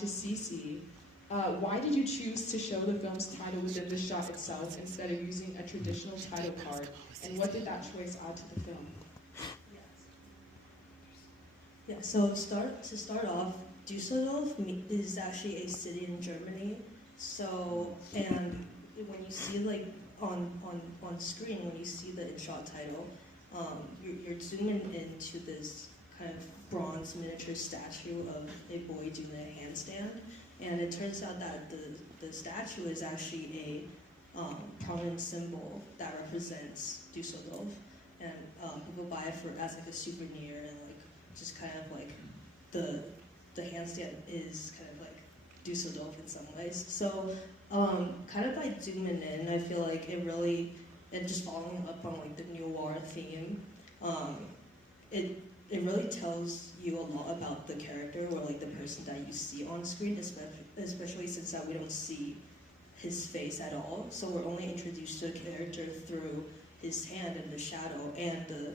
to Cece. Why did you choose to show the film's title within the shot itself instead of using a traditional title card? And what did that choice add to the film? Yeah, so to start off, Düsseldorf is actually a city in Germany. So, and when you see like on screen, when you see the in-shot title, you're zooming into this kind of bronze miniature statue of a boy doing a handstand. And it turns out that the statue is actually a prominent symbol that represents Düsseldorf. And people buy it as like a souvenir, and like just kind of like the handstand is kind of like Düsseldorf in some ways. So kind of by zooming in, I feel like and just following up on like the noir theme, it really tells you a lot about the character or like the person that you see on screen, especially since that we don't see his face at all. So we're only introduced to the character through his hand and the shadow and the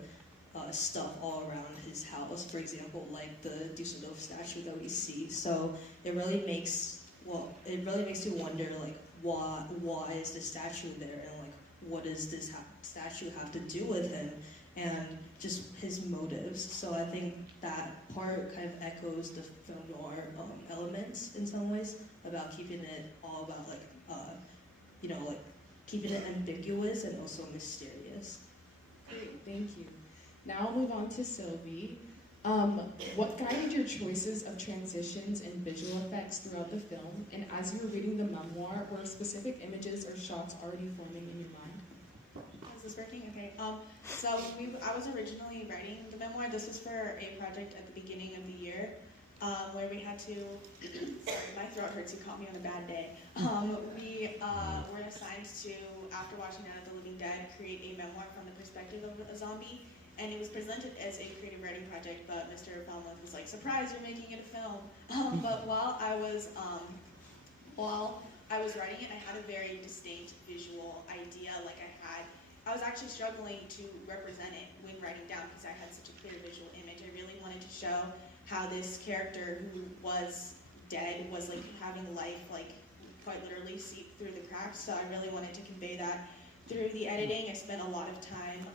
stuff all around his house. For example, like the Düsseldorf statue that we see. So it really makes you wonder like why is the statue there, and like what does this statue have to do with him, and just his motives. So I think that part kind of echoes the film noir elements in some ways, about keeping it all about like like keeping it ambiguous and also mysterious. Great, thank you. Now I'll move on to Sylvie. What guided your choices of transitions and visual effects throughout the film? And as you were reading the memoir, were specific images or shots already forming in your mind? Is this working? Okay. So I was originally writing the memoir. This was for a project at the beginning of the year, where we had to. Sorry, my throat hurts. You caught me on a bad day. We were assigned to, after watching Night of the Living Dead, create a memoir from the perspective of a zombie. And it was presented as a creative writing project, but Mr. Falmouth was like, "Surprise, you're making it a film." But while I was writing it, I had a very distinct visual idea. Like I was actually struggling to represent it when writing down because I had such a clear visual image. I really wanted to show how this character who was dead was like having life, like quite literally seep through the cracks. So I really wanted to convey that through the editing. I spent a lot of time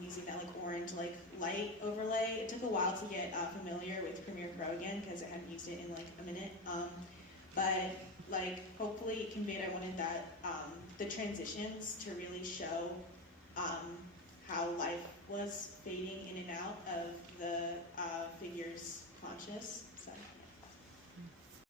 using that like orange like light overlay. It took a while to get familiar with Premiere Pro again because I hadn't used it in like a minute. But like hopefully it conveyed, I wanted that the transitions to really show how life was fading in and out of the figure's conscious